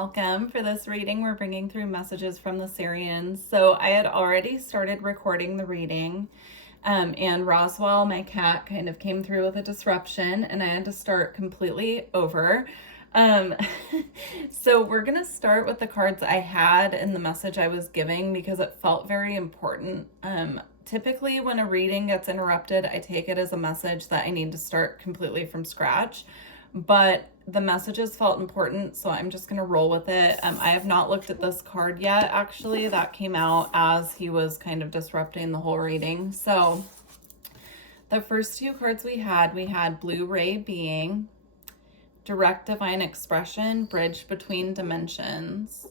welcome. For this reading, we're bringing through messages from the Sirians. So I had already started recording the reading, and Roswell, my cat, kind of came through with a disruption, and I had to start completely over. Um, so we're going to start with the cards I had in the message I was giving because it felt very important. Typically, when a reading gets interrupted, I take it as a message that I need to start completely from scratch. But the messages felt important, so I'm just going to roll with it. I have not looked at this card yet, actually. That came out as he was kind of disrupting the whole reading. So the first two cards we had Blue Ray Being, Direct Divine Expression, Bridge Between Dimensions.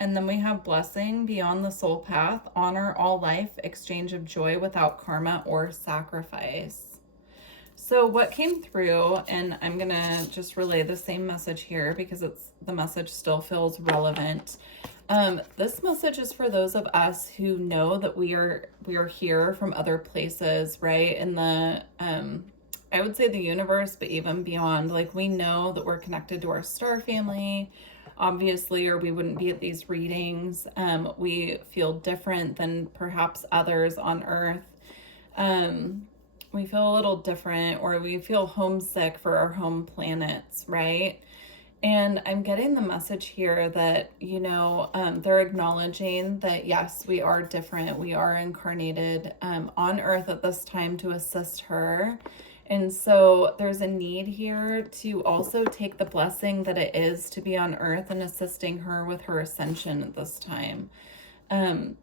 And then we have Blessing, Beyond the Soul Path, Honor All Life, Exchange of Joy Without Karma or Sacrifice. So what came through, and I'm going to just relay the same message here because the message still feels relevant. This message is for those of us who know that we are here from other places, right? In the, I would say the universe, but even beyond. Like, we know that we're connected to our star family, obviously, or we wouldn't be at these readings. We feel different than perhaps others on Earth. We feel a little different, or we feel homesick for our home planets, right? And I'm getting the message here that, they're acknowledging that, yes, we are different. We are incarnated on Earth at this time to assist her. And so there's a need here to also take the blessing that it is to be on Earth and assisting her with her ascension at this time.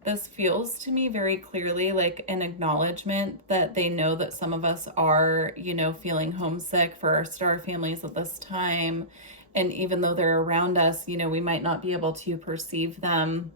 This feels to me very clearly like an acknowledgement that they know that some of us are, feeling homesick for our star families at this time. And even though they're around us, we might not be able to perceive them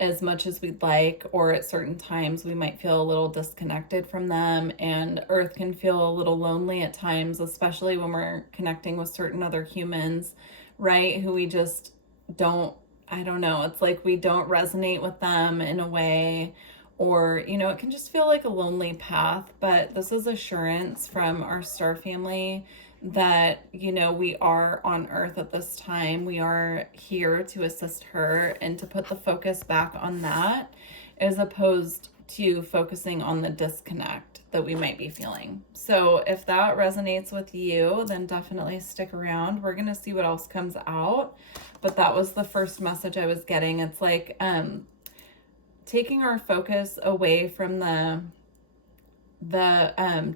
as much as we'd like, or at certain times we might feel a little disconnected from them. And Earth can feel a little lonely at times, especially when we're connecting with certain other humans, right? Who we just don't, I don't know, it's like we don't resonate with them in a way, or, it can just feel like a lonely path. But this is assurance from our star family that, we are on Earth at this time. We are here to assist her and to put the focus back on that, as opposed to focusing on the disconnect that we might be feeling. So if that resonates with you, then definitely stick around. We're going to see what else comes out. But that was the first message I was getting. It's like taking our focus away from the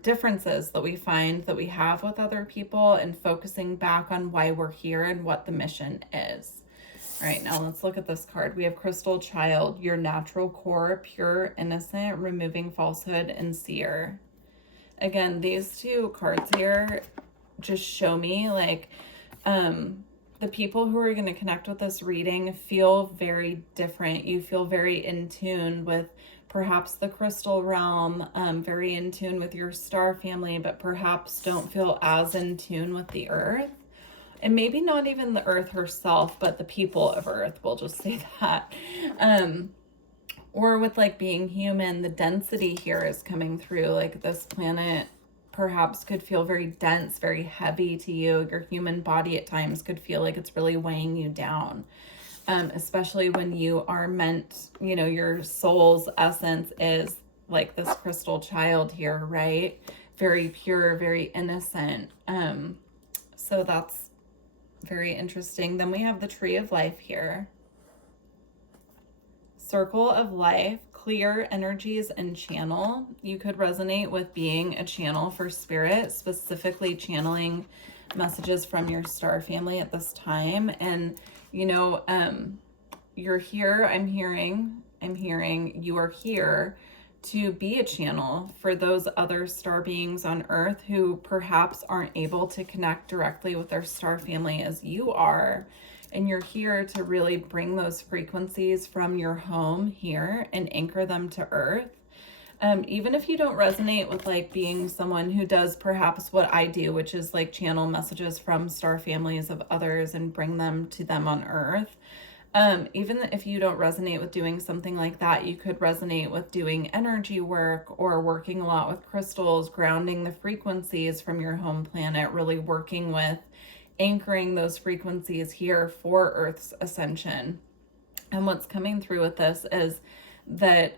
differences that we find that we have with other people and focusing back on why we're here and what the mission is. All right, now let's look at this card. We have Crystal Child, Your Natural Core, Pure, Innocent, Removing Falsehood, and Seer. Again, these two cards here just show me like the people who are going to connect with this reading feel very different. You feel very in tune with perhaps the crystal realm, very in tune with your star family, but perhaps don't feel as in tune with the Earth. And maybe not even the Earth herself, but the people of Earth, we'll just say that. Or with like being human, the density here is coming through. Like this planet perhaps could feel very dense, very heavy to you. Your human body at times could feel like it's really weighing you down. Especially when you are meant, your soul's essence is like this crystal child here, right? Very pure, very innocent. So that's very interesting. Then we have the Tree of Life here. Circle of Life, clear energies and channel. You could resonate with being a channel for spirit, specifically channeling messages from your star family at this time. And you're here, I'm hearing you are here to be a channel for those other star beings on Earth who perhaps aren't able to connect directly with their star family as you are. And you're here to really bring those frequencies from your home here and anchor them to Earth. Even if you don't resonate with like being someone who does perhaps what I do, which is like channel messages from star families of others and bring them to them on Earth. Even if you don't resonate with doing something like that, you could resonate with doing energy work or working a lot with crystals, grounding the frequencies from your home planet, really working with anchoring those frequencies here for Earth's ascension. And what's coming through with this is that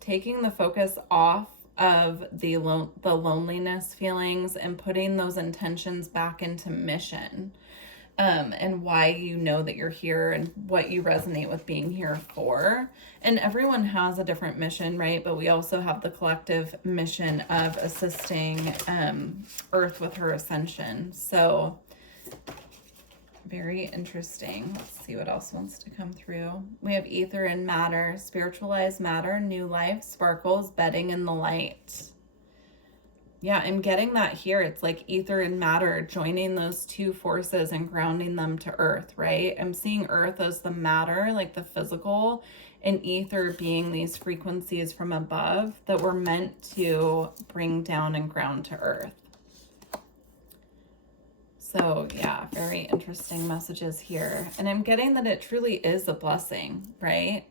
taking the focus off of the loneliness feelings and putting those intentions back into mission, and why you know that you're here and what you resonate with being here for. And everyone has a different mission, right? But we also have the collective mission of assisting Earth with her ascension. So very interesting. Let's see what else wants to come through. We have ether and matter, spiritualized matter, new life, sparkles, bedding in the light. Yeah, I'm getting that here. It's like ether and matter joining those two forces and grounding them to earth, right? I'm seeing earth as the matter, like the physical, and ether being these frequencies from above that were meant to bring down and ground to earth. So yeah, very interesting messages here. And I'm getting that it truly is a blessing, right?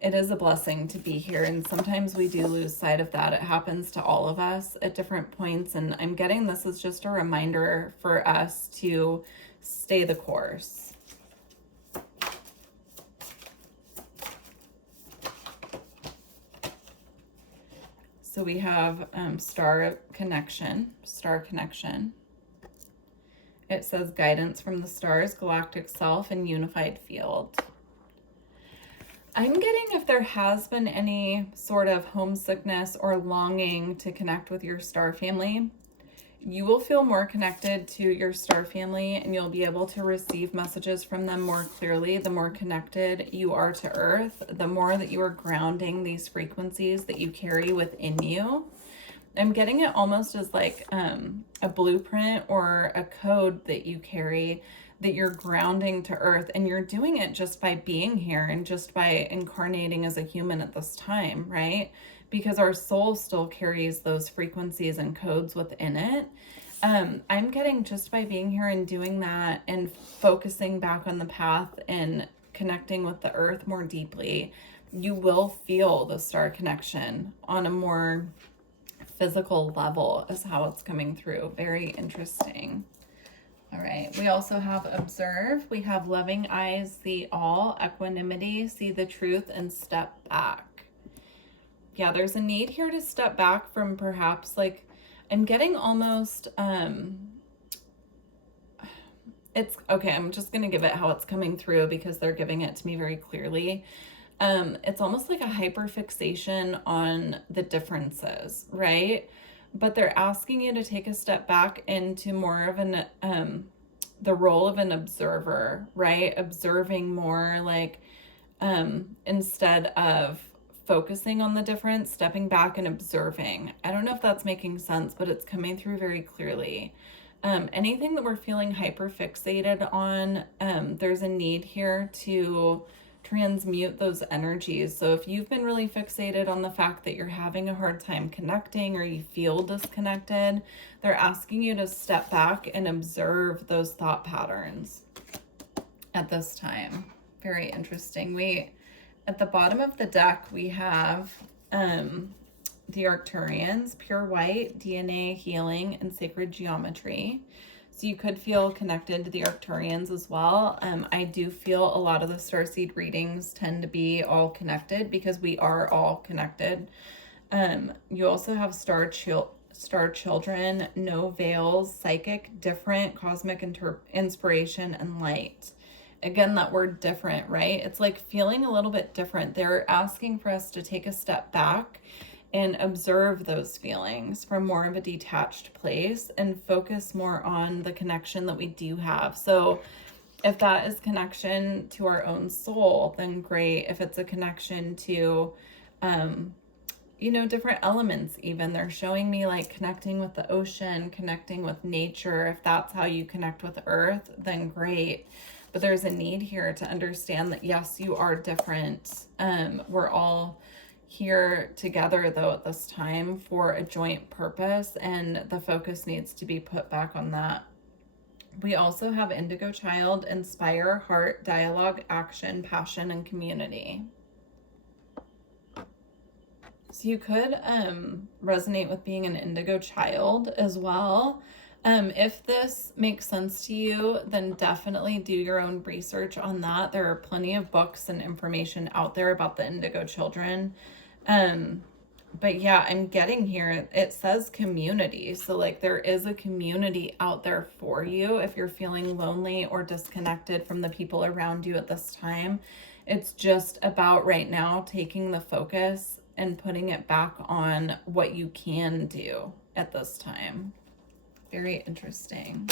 It is a blessing to be here. And sometimes we do lose sight of that. It happens to all of us at different points. And I'm getting this is just a reminder for us to stay the course. So we have star connection. It says guidance from the stars, galactic self, and unified field. I'm getting if there has been any sort of homesickness or longing to connect with your star family, you will feel more connected to your star family and you'll be able to receive messages from them more clearly. The more connected you are to Earth, the more that you are grounding these frequencies that you carry within you. I'm getting it almost as like a blueprint or a code that you carry that you're grounding to Earth, and you're doing it just by being here and just by incarnating as a human at this time, right? Because our soul still carries those frequencies and codes within it. I'm getting just by being here and doing that and focusing back on the path and connecting with the Earth more deeply, you will feel the star connection on a more physical level is how it's coming through. Very interesting. All right, we also have observe. We have loving eyes, see all, equanimity, see the truth, and step back. Yeah, there's a need here to step back from perhaps like, I'm getting almost, it's okay. I'm just going to give it how it's coming through because they're giving it to me very clearly. It's almost like a hyperfixation on the differences, right? But they're asking you to take a step back into more of an, the role of an observer, right? Observing more, like, instead of focusing on the difference, stepping back and observing. I don't know if that's making sense, but it's coming through very clearly. Anything that we're feeling hyperfixated on, there's a need here to transmute those energies. So if you've been really fixated on the fact that you're having a hard time connecting or you feel disconnected, they're asking you to step back and observe those thought patterns at this time. Very interesting. At the bottom of the deck, we have the Arcturians, pure white, DNA, healing, and sacred geometry. So you could feel connected to the Arcturians as well. I do feel a lot of the Starseed readings tend to be all connected because we are all connected. You also have star children, no veils, psychic, different, cosmic inspiration, and light. Again, that word different, right? It's like feeling a little bit different. They're asking for us to take a step back and observe those feelings from more of a detached place and focus more on the connection that we do have. So if that is connection to our own soul, then great. If it's a connection to, different elements, even they're showing me like connecting with the ocean, connecting with nature. If that's how you connect with Earth, then great. But there's a need here to understand that, yes, you are different. We're all here together though at this time for a joint purpose, and the focus needs to be put back on that. We also have indigo child, inspire, heart, dialogue, action, passion, and community. So you could resonate with being an indigo child as well. If this makes sense to you, then definitely do your own research on that. There are plenty of books and information out there about the indigo children. But yeah, I'm getting here, it says community. So like there is a community out there for you if you're feeling lonely or disconnected from the people around you at this time. It's just about right now taking the focus and putting it back on what you can do at this time. Very interesting.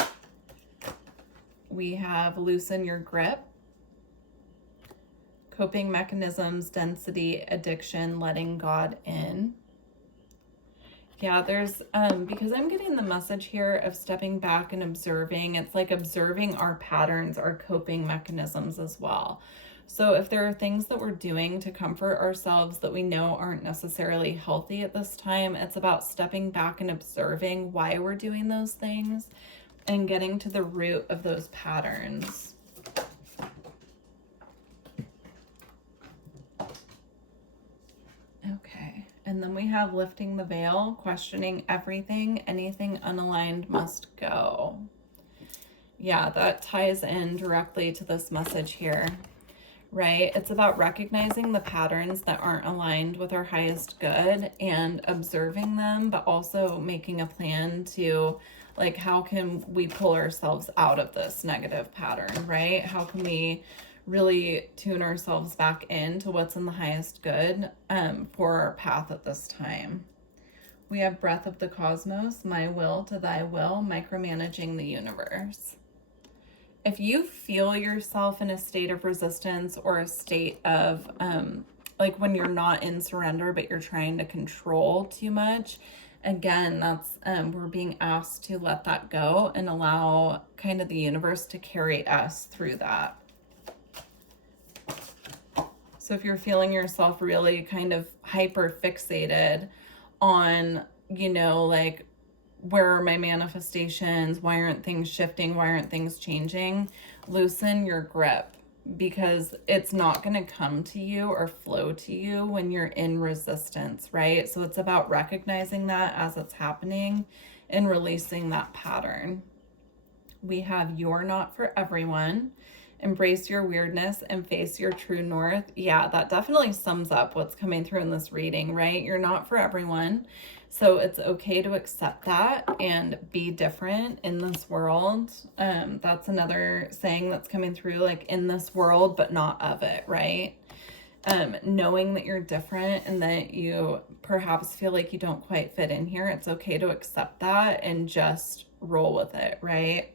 We have loosen your grip, coping mechanisms, density, addiction, letting God in. Yeah, there's, because I'm getting the message here of stepping back and observing. It's like observing our patterns, our coping mechanisms as well. So if there are things that we're doing to comfort ourselves that we know aren't necessarily healthy at this time, it's about stepping back and observing why we're doing those things and getting to the root of those patterns. Okay, and then we have lifting the veil, questioning everything, anything unaligned must go. Yeah, that ties in directly to this message here, right? It's about recognizing the patterns that aren't aligned with our highest good and observing them, but also making a plan to, like, how can we pull ourselves out of this negative pattern, right? How can we really tune ourselves back into what's in the highest good for our path at this time. We have breath of the cosmos, my will to thy will, micromanaging the universe. If you feel yourself in a state of resistance or a state of like when you're not in surrender but you're trying to control too much, again, that's we're being asked to let that go and allow kind of the universe to carry us through that. So if you're feeling yourself really kind of hyper fixated on, you know, like, where are my manifestations? Why aren't things shifting? Why aren't things changing? Loosen your grip, because it's not going to come to you or flow to you when you're in resistance, right? So it's about recognizing that as it's happening and releasing that pattern. We have you're not for everyone. Embrace your weirdness and face your true north. Yeah, that definitely sums up what's coming through in this reading, right? You're not for everyone. So it's okay to accept that and be different in this world. That's another saying that's coming through, like, in this world, but not of it, right? Knowing that you're different and that you perhaps feel like you don't quite fit in here, it's okay to accept that and just roll with it, right?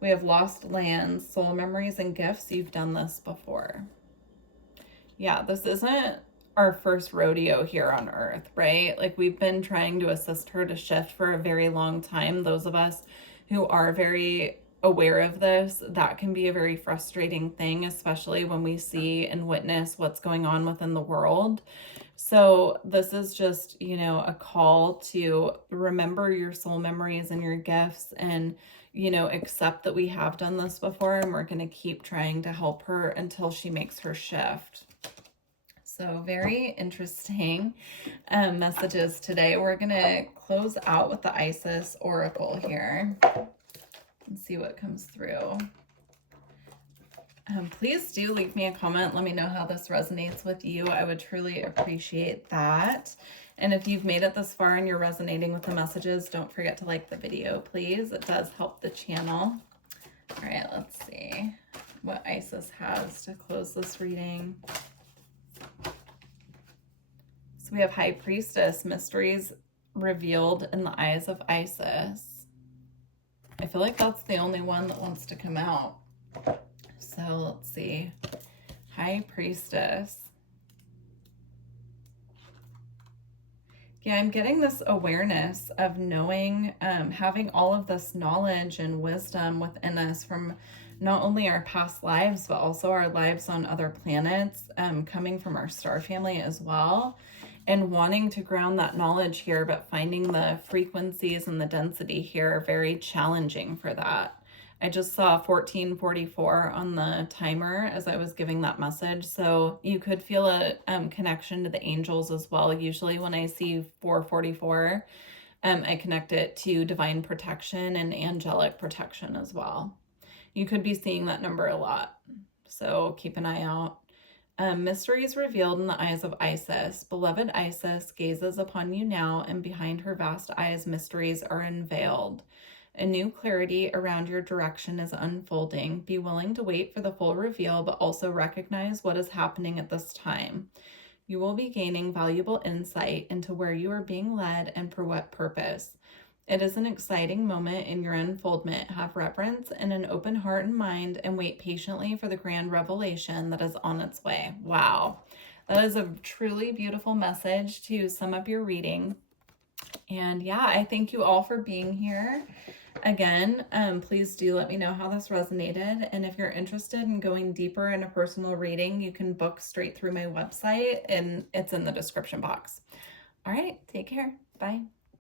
We have lost lands, soul memories, and gifts. You've done this before. Yeah, this isn't our first rodeo here on Earth, right? Like, we've been trying to assist her to shift for a very long time. Those of us who are very aware of this, that can be a very frustrating thing, especially when we see and witness what's going on within the world. So this is just, you know, a call to remember your soul memories and your gifts and, you know, accept that we have done this before and we're going to keep trying to help her until she makes her shift. So very interesting messages today. We're going to close out with the Isis Oracle here and see what comes through. Please do leave me a comment. Let me know how this resonates with you. I would truly appreciate that. And if you've made it this far and you're resonating with the messages, don't forget to like the video, please. It does help the channel. All right, let's see what Isis has to close this reading. So we have High Priestess, mysteries revealed in the eyes of Isis. I feel like that's the only one that wants to come out. So let's see. High Priestess. Yeah, I'm getting this awareness of knowing, having all of this knowledge and wisdom within us from not only our past lives, but also our lives on other planets, coming from our star family as well, and wanting to ground that knowledge here, but finding the frequencies and the density here very challenging for that. I just saw 1444 on the timer as I was giving that message. So you could feel a connection to the angels as well. Usually when I see 444, I connect it to divine protection and angelic protection as well. You could be seeing that number a lot, so keep an eye out. Mysteries revealed in the eyes of Isis. Beloved Isis gazes upon you now, and behind her vast eyes, mysteries are unveiled. A new clarity around your direction is unfolding. Be willing to wait for the full reveal, but also recognize what is happening at this time. You will be gaining valuable insight into where you are being led and for what purpose. It is an exciting moment in your unfoldment. Have reverence and an open heart and mind, and wait patiently for the grand revelation that is on its way. Wow. That is a truly beautiful message to sum up your reading. And yeah, I thank you all for being here. Again, please do let me know how this resonated. And if you're interested in going deeper in a personal reading, you can book straight through my website, and it's in the description box. All right, take care. Bye.